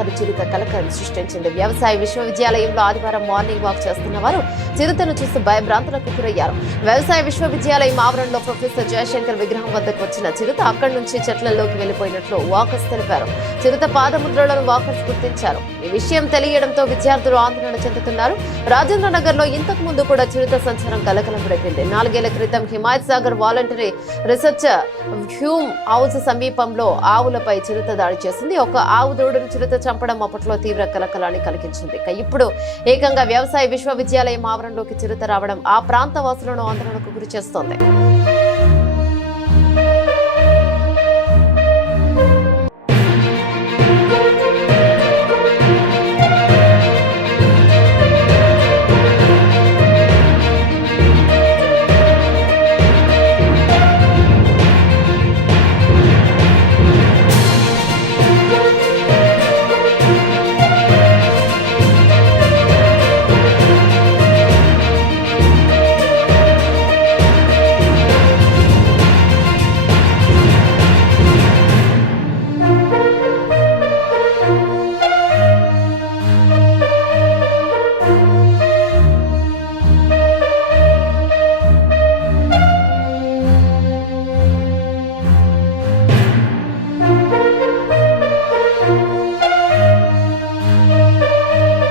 మరోసారి చిరుత కలకలం సృష్టించింది. వ్యవసాయ విశ్వవిద్యాలయంలో ఆదివారం మార్నింగ్ వాక్ చేస్తున్న వారు చిరుతను చూసి భయభ్రాంతులకు గురయ్యారు. వ్యవసాయ విశ్వవిద్యాలయం ఆవరణలో ప్రొఫెసర్ జయశంకర్ విగ్రహం వద్దకు వచ్చిన చిరుత అక్కడి నుంచి చెట్లలోకి వెళ్లిపోయినట్లు వాకర్స్ తెలిపారు. చిరుత పాదముద్రలను వాకర్స్ గుర్తించారు. ఈ విషయం తెలియడంతో విద్యార్థులు ఆందోళన చెందుతున్నారు. రాజేంద్ర నగర్ లో ఇంతకు ముందు కూడా చిరుత సంచారం కలకలం రేపింది. 4 ఏళ్ల క్రితం Himayat Sagar voluntary research Hume house సమీపంలో ఆవులపై చిరుత దాడి చేసింది. ఒక ఆవు దూడను చిరుత చంపడం అప్పట్లో తీవ్ర కలకలాన్ని కలిగించింది. ఇప్పుడు ఏకంగా వ్యవసాయ విశ్వవిద్యాలయం ఆవరణలోకి చిరుత రావడం ఆ ప్రాంత వాసులను ఆందోళనకు గురి చేస్తోంది.